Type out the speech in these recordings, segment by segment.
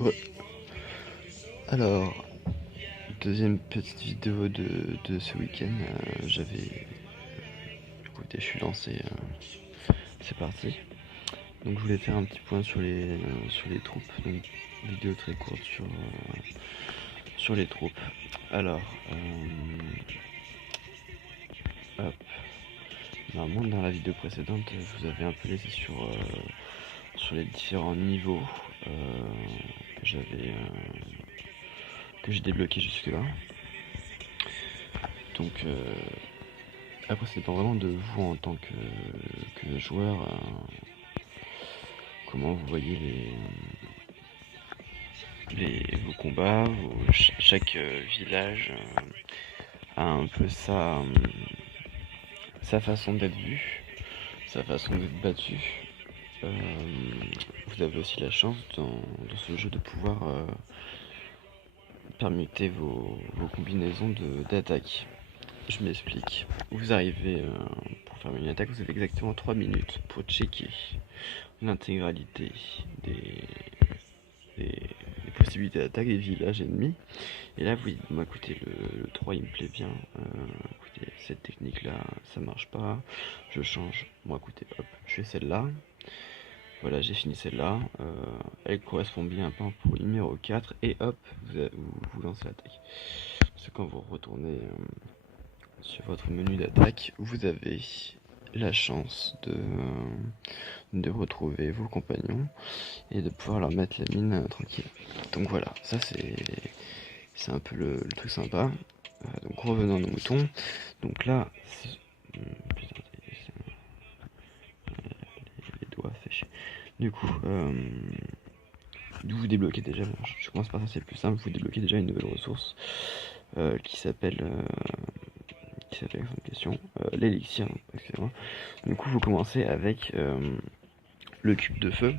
Ouais. Alors, deuxième petite vidéo de ce week-end, écoutez, je suis lancé, c'est parti. Donc je voulais faire un petit point sur les troupes, donc vidéo très courte sur les troupes. Alors, hop. Normalement dans la vidéo précédente, je vous avais un peu laissé sur les différents niveaux que j'ai débloqué jusque là. Donc après ça dépend vraiment de vous en tant que joueur, comment vous voyez vos combats, chaque village a un peu sa façon d'être vu, sa façon d'être battu. Vous avez aussi la chance dans ce jeu de pouvoir permuter vos combinaisons d'attaque. Je m'explique. Vous arrivez pour faire une attaque, vous avez exactement 3 minutes pour checker l'intégralité des possibilités d'attaque des villages ennemis. Et là, vous dites, bon, écoutez, le 3 il me plaît bien. Écoutez, cette technique là, ça marche pas. Je change. Bon, écoutez, hop, je fais celle-là. Voilà, j'ai fini celle-là. Elle correspond bien pour le numéro 4. Et hop, vous lancez l'attaque. Parce que quand vous retournez sur votre menu d'attaque, vous avez la chance de retrouver vos compagnons et de pouvoir leur mettre la mine tranquille. Donc voilà, ça c'est un peu le truc sympa. Donc revenons à nos moutons. Donc là, les doigts fait. Du coup, vous débloquez déjà, je commence par ça, c'est le plus simple, vous débloquez déjà une nouvelle ressource qui s'appelle question, l'élixir, excusez-moi. Du coup, vous commencez avec le cube de feu.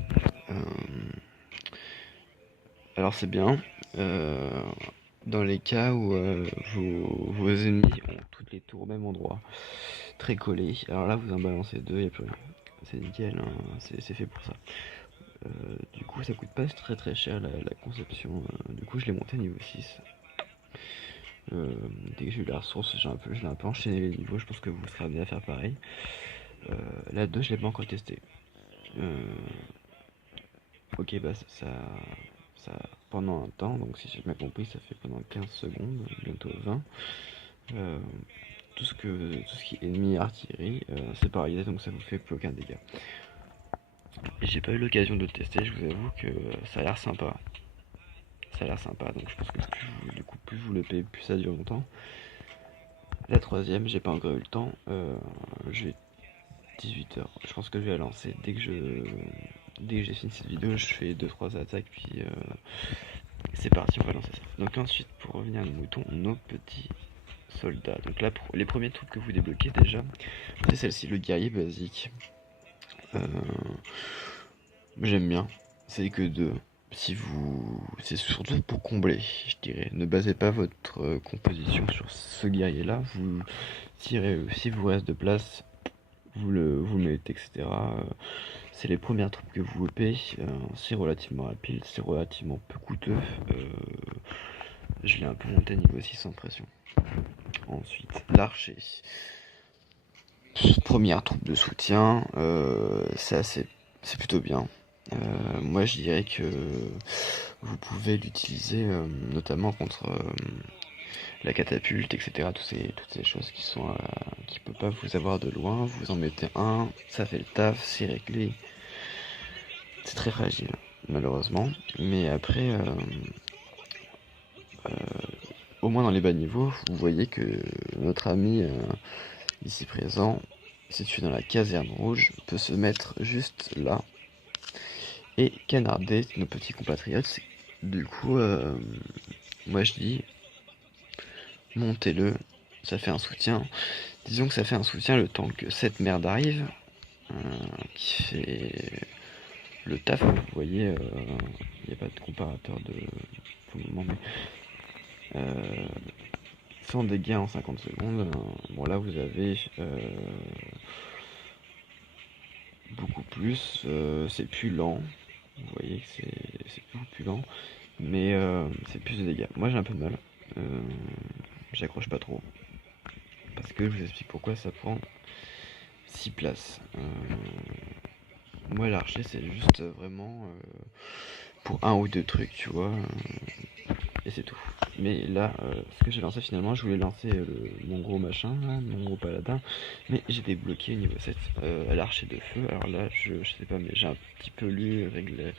Alors c'est bien dans les cas où vos ennemis ont toutes les tours au même endroit, très collées. Alors là, vous en balancez deux, il n'y a plus rien. C'est nickel, hein, c'est fait pour ça. Du coup, ça coûte pas très très cher la conception. Du coup, je l'ai monté à niveau 6. Dès que j'ai eu la ressource, je l'ai un peu enchaîné les niveaux. Je pense que vous serez amené à faire pareil. La 2, je l'ai pas encore testé. Ok, bah ça pendant un temps, donc si j'ai bien compris, ça fait pendant 15 secondes, bientôt 20. Tout ce qui est ennemi et artillerie, c'est pareil, donc ça vous fait plus aucun dégât. Et j'ai pas eu l'occasion de le tester, je vous avoue que ça a l'air sympa. Ça a l'air sympa, donc je pense que plus vous le payez, plus ça dure longtemps. La troisième, j'ai pas encore eu le temps. J'ai 18h. Je pense que je vais la lancer dès que j'ai fini cette vidéo. Je fais 2-3 attaques, puis c'est parti, on va lancer ça. Donc ensuite, pour revenir à nos moutons, nos petits soldats. Donc là, les premiers trucs que vous débloquez déjà, c'est celle-ci, le guerrier basique. J'aime bien. C'est que 2. C'est surtout pour combler, je dirais. Ne basez pas votre composition sur ce guerrier là. Vous tirez, si vous reste de place, vous le mettez, etc. C'est les premières troupes que vous upez. C'est relativement rapide, c'est relativement peu coûteux. Je l'ai un peu monté niveau 6 sans pression. Ensuite, l'archer. Première troupe de soutien, c'est plutôt bien. Moi je dirais que vous pouvez l'utiliser notamment contre la catapulte, etc. Toutes ces choses qui peuvent pas vous avoir de loin. Vous en mettez un, ça fait le taf, c'est réglé. C'est très fragile, malheureusement. Mais après, au moins dans les bas niveaux, vous voyez que notre ami ici présent, situé dans la caserne rouge, peut se mettre juste là et canarder nos petits compatriotes. Du coup, moi je dis, montez-le, ça fait un soutien. Disons que ça fait un soutien le temps que cette merde arrive. qui fait le taf. Vous voyez, il n'y a pas de comparateur pour le moment, mais sans dégâts en 50 secondes. Bon, là vous avez beaucoup plus, c'est plus lent. Vous voyez que c'est beaucoup plus lent, mais c'est plus de dégâts. Moi j'ai un peu de mal, j'accroche pas trop, parce que je vous explique pourquoi ça prend 6 places. Moi l'archer c'est juste vraiment pour un ou deux trucs, tu vois, et c'est tout. Mais là, ce que j'ai lancé finalement, je voulais lancer mon gros machin, là, mon gros paladin, mais j'ai débloqué au niveau 7 à l'archer de feu. Alors là, je sais pas, mais j'ai un petit peu lu règle.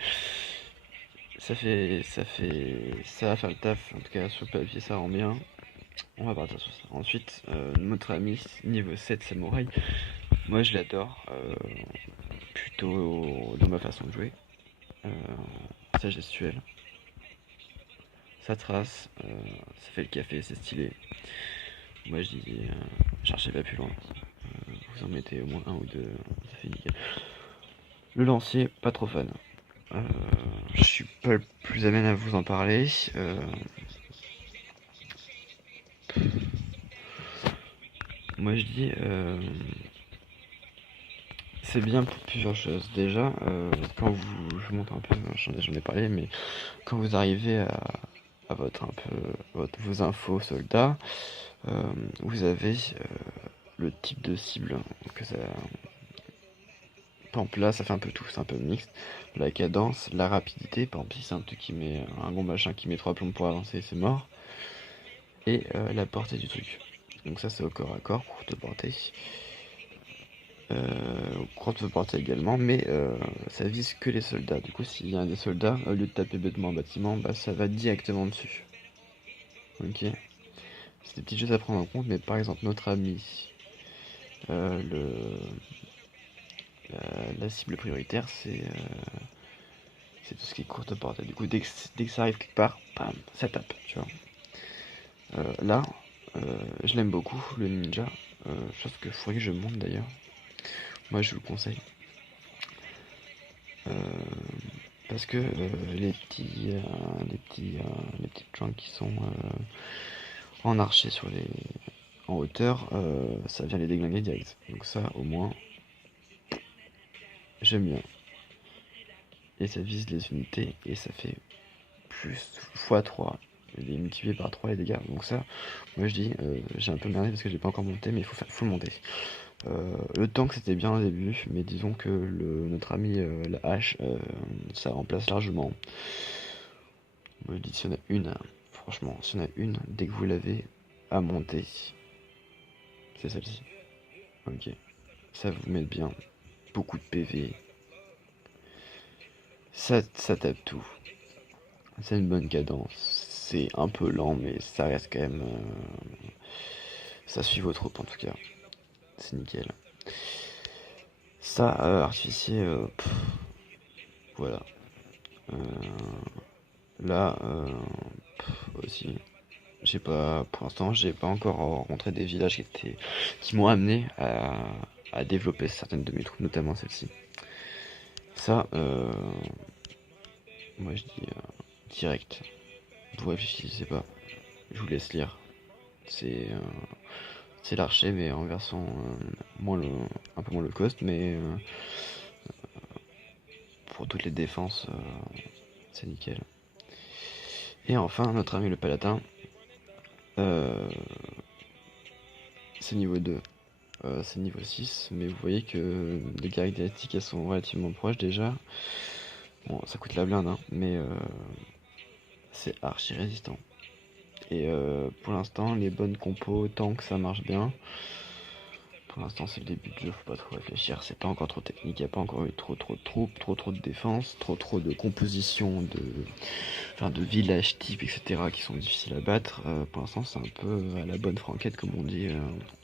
Ça va faire le taf. En tout cas, sur le papier, ça rend bien. On va partir sur ça. Ensuite, notre ami niveau 7 samouraï, moi je l'adore, plutôt dans ma façon de jouer. Sa gestuelle, sa trace, ça fait le café, c'est stylé. Moi je dis, cherchez pas plus loin. Vous en mettez au moins un ou deux, ça fait nickel. Le lancier, pas trop fan. Je suis pas le plus amène à vous en parler. Moi je dis, c'est bien pour plusieurs choses. Déjà, quand je monte un peu, j'en ai parlé, mais quand vous arrivez à vos infos soldats, vous avez le type de cible que ça. Par exemple là, ça fait un peu tout, c'est un peu mixte. La cadence, la rapidité, par exemple si c'est un truc qui met un bon machin qui met 3 plombes pour avancer, c'est mort. Et la portée du truc. Donc ça c'est au corps à corps, courte portée. Courte portée également, mais ça vise que les soldats. Du coup s'il y a des soldats, au lieu de taper bêtement un bâtiment, bah ça va directement dessus. Ok. C'est des petites choses à prendre en compte, mais par exemple notre ami, euh, le, la cible prioritaire c'est tout ce qui est courte portée. Du coup dès que ça arrive quelque part, bam, ça tape, tu vois. Là, je l'aime beaucoup, le ninja. Chose que faudrait que je monte d'ailleurs. Moi, je vous le conseille. Euh, parce que les petites gens qui sont en archer en hauteur, ça vient les déglinguer direct. Donc ça, au moins, j'aime bien. Et ça vise les unités et ça fait plus x3. Il est multiplié par 3 les dégâts. Donc ça, moi je dis, j'ai un peu merdé parce que j'ai pas encore monté, mais faut le monter. Le tank c'était bien au début, mais disons que notre ami la hache, ça remplace largement. Moi je dis s'il y en a une, franchement, s'il y en a une, dès que vous l'avez à monter, c'est celle-ci. Ok. Ça vous met bien. Beaucoup de PV. Ça tape tout. C'est une bonne cadence. C'est un peu lent, mais ça reste quand même. Ça suit vos troupes en tout cas. C'est nickel. Ça, artificier, voilà. Euh, Là, aussi, pour l'instant, j'ai pas encore rencontré des villages qui m'ont amené à développer certaines de mes troupes, notamment celle-ci. Ça, moi je dis direct. Vous réfléchissez pas. Je vous laisse lire. C'est euh, c'est l'archer, mais en version un peu moins low cost, mais pour toutes les défenses, c'est nickel. Et enfin, notre ami le paladin, euh, c'est niveau 2. C'est niveau 6, mais vous voyez que les caractéristiques elles sont relativement proches déjà. Bon, ça coûte la blinde, hein, mais c'est archi résistant. Et pour l'instant, les bonnes compos, tant que ça marche bien. Pour l'instant, c'est le début du jeu, faut pas trop réfléchir. C'est pas encore trop technique, y a pas encore eu trop de troupes, trop de défense, trop de composition, de villages types, etc. qui sont difficiles à battre. Pour l'instant, c'est un peu à la bonne franquette, comme on dit.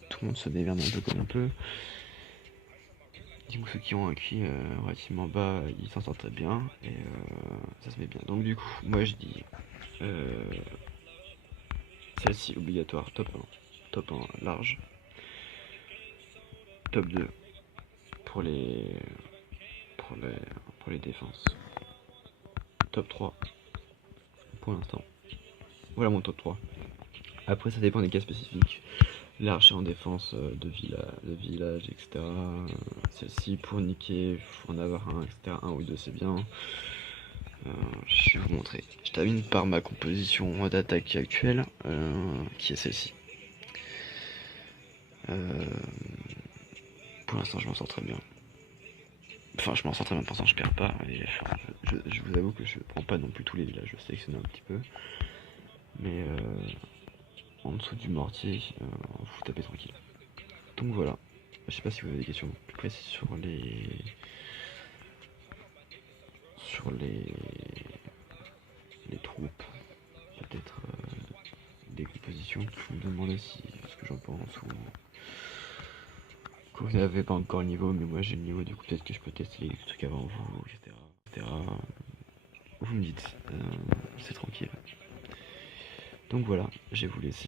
Tout le monde se démerde un peu comme on peut. Du coup, ceux qui ont un QI relativement bas, ils s'en sortent très bien et ça se met bien. Donc, du coup, moi je dis celle-ci obligatoire, top 1 large, top 2 pour pour les, pour les défenses. Top 3 pour l'instant. Voilà mon top 3. Après, ça dépend des cas spécifiques. L'archer en défense de village, etc. Celle-ci, pour niquer, faut en avoir un, etc. Un ou deux, c'est bien. Je vais vous montrer. Je termine par ma composition d'attaque actuelle, qui est celle-ci. Pour l'instant, je m'en sors très bien. Enfin, je m'en sors très bien, pour l'instant, je perds pas. Et, enfin, je vous avoue que je prends pas non plus tous les villages, je sélectionne un petit peu. Mais en dessous du mortier, vous tapez tranquille. Donc voilà. Je sais pas si vous avez des questions plus précises sur les troupes, peut-être des compositions. Vous me demandez ce que j'en pense ou que vous n'avez pas encore le niveau, mais moi j'ai le niveau, du coup peut-être que je peux tester les trucs avant vous, etc. Vous me dites, c'est tranquille. Donc voilà, je vais vous laisser.